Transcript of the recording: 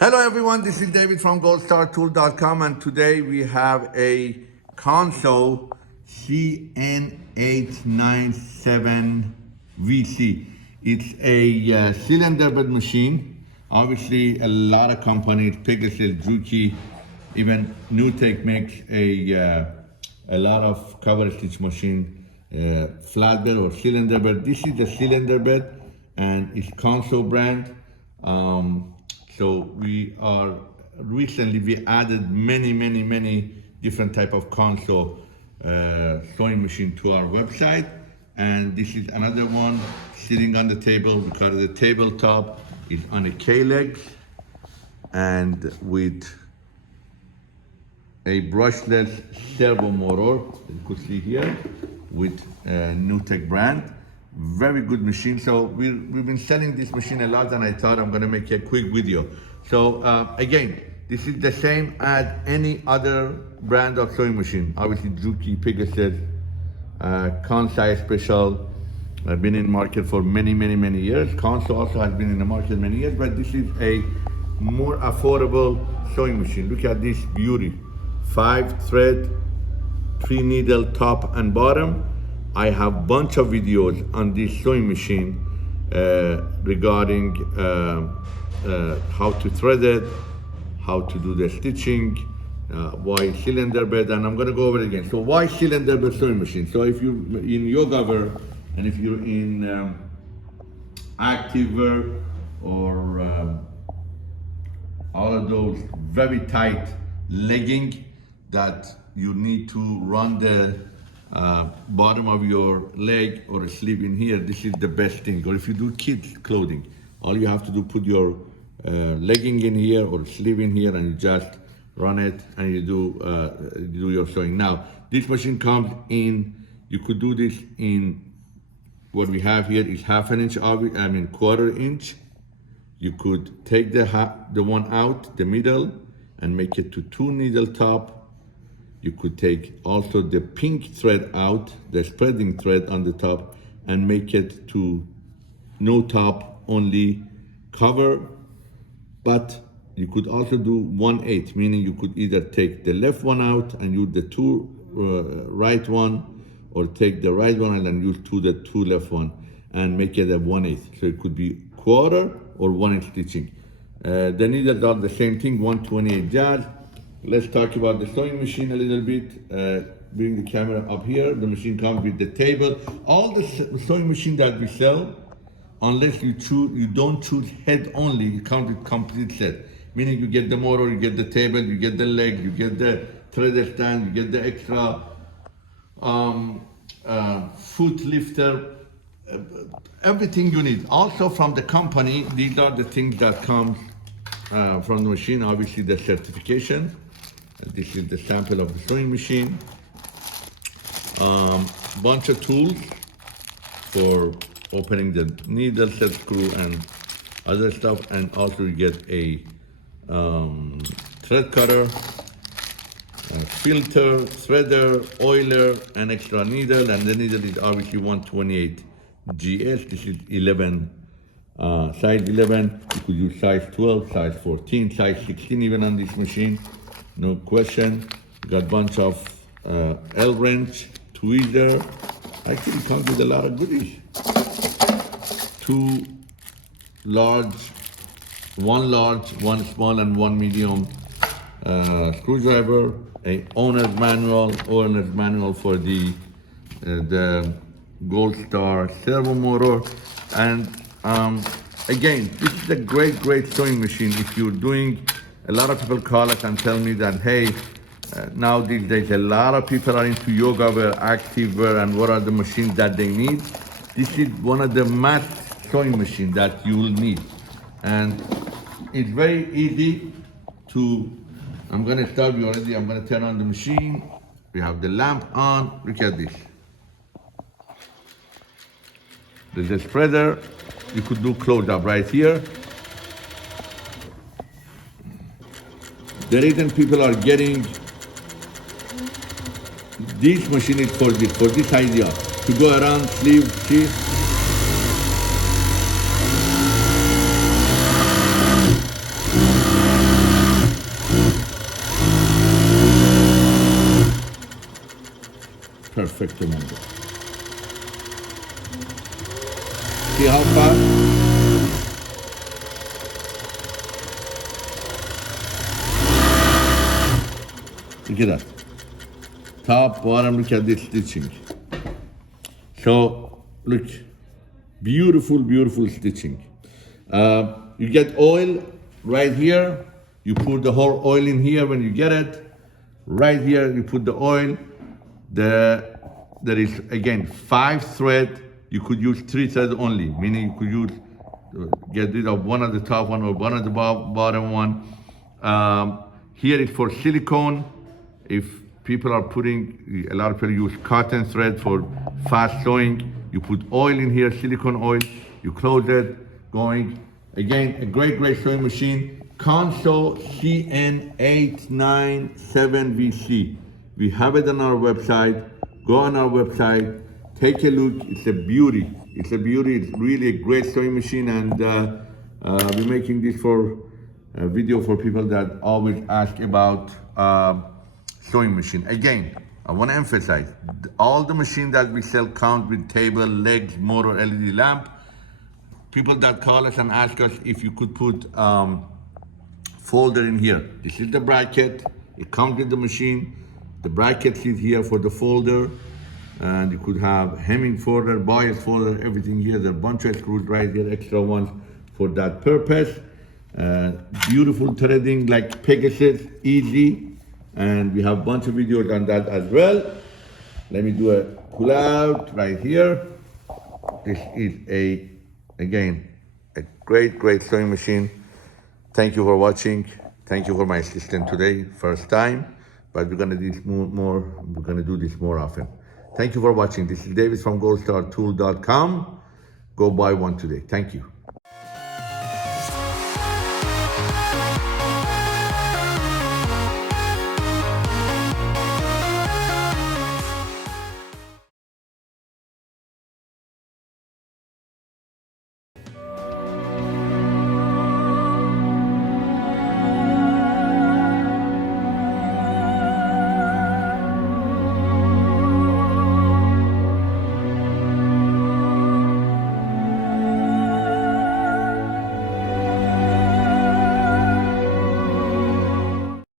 Hello everyone, this is David from goldstartool.com, and today we have a Consew CN-897VC. It's a cylinder bed machine. Obviously a lot of companies, Pegasus, Juki, even Newtek makes a lot of Coverstitch machine, flatbed or cylinder bed. This is the cylinder bed and it's Consew brand. So we added many different type of Consew sewing machine to our website, and this is another one sitting on the table because the tabletop is on a K-leg and with a brushless servo motor, you could see here, with Newtek brand. Very good machine. So we've been selling this machine a lot, and I thought I'm going to make a quick video. So again, this is the same as any other brand of sewing machine. Obviously Juki, Pegasus, Consew Special have been in market for many years. Consew also has been in the market many years, but this is a more affordable sewing machine. Look at this beauty. 5 thread, 3 needle top and bottom. I have bunch of videos on this sewing machine regarding how to thread it, how to do the stitching, why cylinder bed, and I'm going to go over it again. So why cylinder bed sewing machine? So if you're in yoga wear and if you're in active wear or all of those very tight legging that you need to run the bottom of your leg or a sleeve in here, this is the best thing. Or if you do kids clothing, all you have to do, put your legging in here or sleeve in here, and you just run it and you do your sewing. Now this machine comes in, you could do this in, what we have here is 1/2 inch, 1/4 inch. You could take the one out, the middle, and make it to 2 needle top. You could take also the pink thread out, the spreading thread on the top, and make it to no top, only cover. But you could also do 1/8, meaning you could either take the left one out and use the two right one, or take the right one and then use the two left one, and make it a 1/8. So it could be 1/4 or 1/8 stitching. The needles are the same thing, 1/28 jazz. Let's talk about the sewing machine a little bit. Bring the camera up here. The machine comes with the table. All the sewing machine that we sell, unless you don't choose head only, it comes with complete set. Meaning you get the motor, you get the table, you get the leg, you get the threader stand, you get the extra foot lifter, everything you need. Also from the company, these are the things that come from the machine. Obviously the certification. This is the sample of the sewing machine. Bunch of tools for opening the needle, set screw, and other stuff. And also you get a thread cutter, a filter, threader, oiler, and extra needle. And the needle is obviously 128 GS. This is 11. Size 11, you could use size 12, size 14, size 16 even on this machine, no question. You got a bunch of L-wrench, tweezer. Actually it comes with a lot of goodies. 2 large, 1 large, 1 small, and 1 medium screwdriver, a owner's manual for the Gold Star servo motor, and again, this is a great sewing machine. If you're doing, a lot of people call us and tell me that, hey, now these days a lot of people are into yoga wear, active wear, and what are the machines that they need? This is one of the must sewing machines that you will need. And it's very easy to, I'm gonna start you already, I'm gonna turn on the machine. We have the lamp on, look at this. There's a spreader. You could do close up right here. The reason people are getting this machine is for this idea, to go around, sleeve, see? Perfecto mango. See how fast? Look at that. Top, bottom, look at this stitching. So, look, beautiful, beautiful stitching. You get oil right here. You put the whole oil in here when you get it. Right here, you put the oil. There is, again, 5 thread. You could use 3 threads only, meaning you could use, get rid of one at the top one or one at the bottom one. Here is for silicone. If people are putting, a lot of people use cotton thread for fast sewing. You put oil in here, silicone oil. You close it, going. Again, a great, great sewing machine. Consew CN-897VC. We have it on our website. Go on our website, take a look. It's a beauty. It's a beauty. It's really a great sewing machine, and we're making this for a video for people that always ask about sewing machine. Again, I want to emphasize, all the machines that we sell count with table, legs, motor, LED lamp. People that call us and ask us if you could put folder in here. This is the bracket. It comes with the machine. The bracket is here for the folder, and you could have hemming folder, bias folder, everything here. There are a bunch of screws right here, extra ones for that purpose. Beautiful threading like Pegasus, easy, and we have a bunch of videos on that as well. Let me do a pull out right here. This is again, a great, great sewing machine. Thank you for watching. Thank you for my assistant today, first time, but we're gonna do this more. We're gonna do this more often. Thank you for watching. This is David from goldstartool.com. Go buy one today. Thank you.